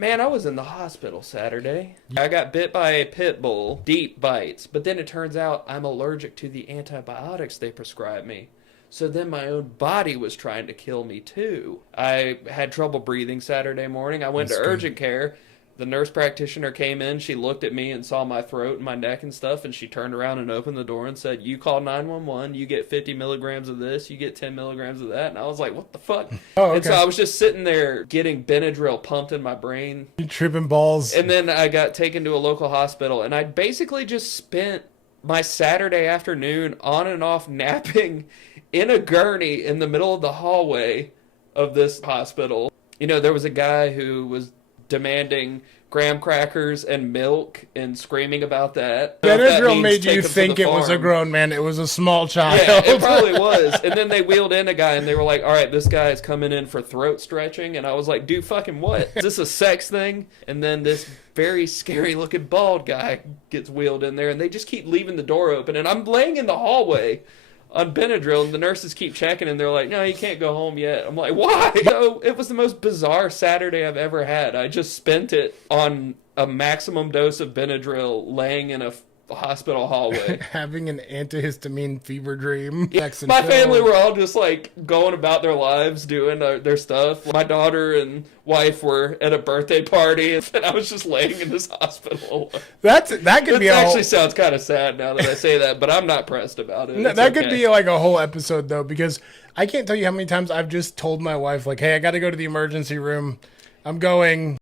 Man, I was in the hospital Saturday. I got bit by a pit bull, deep bites, but then it turns out I'm allergic to the antibiotics they prescribed me. So then my own body was trying to kill me too. I had trouble breathing Saturday morning. I went to urgent care. The nurse practitioner came in. She looked at me and saw my throat and my neck and stuff, and she turned around and opened the door and said, "You call 911, you get 50 milligrams of this, you get 10 milligrams of that." And I was like, what the fuck? Oh, okay. And so I was just sitting there getting Benadryl pumped in my brain. You tripping balls. And then I got taken to a local hospital, and I basically just spent my Saturday afternoon on and off napping in a gurney in the middle of the hallway of this hospital. You know, there was a guy who was demanding graham crackers and milk and screaming about that. Benadryl made you think it was a grown man. It was a small child. Yeah, it probably was. And then they wheeled in a guy and they were like, all right, this guy is coming in for throat stretching. And I was like, dude, fucking what? Is this a sex thing? And then this very scary looking bald guy gets wheeled in there and they just keep leaving the door open. And I'm laying in the hallway on Benadryl, and the nurses keep checking, and they're like, no, you can't go home yet. I'm like, why? So it was the most bizarre Saturday I've ever had. I just spent it on a maximum dose of Benadryl laying in a hospital hallway. Having an antihistamine fever dream. Yeah, my family were all just like going about their lives, doing their stuff. My daughter and wife were at a birthday party, and I was just laying in this hospital. That could be actually sounds kind of sad now that I say that, but I'm not pressed about it. No, that could be like a whole episode though, because I can't tell you how many times I've just told my wife like, hey, I got to go to the emergency room. I'm going.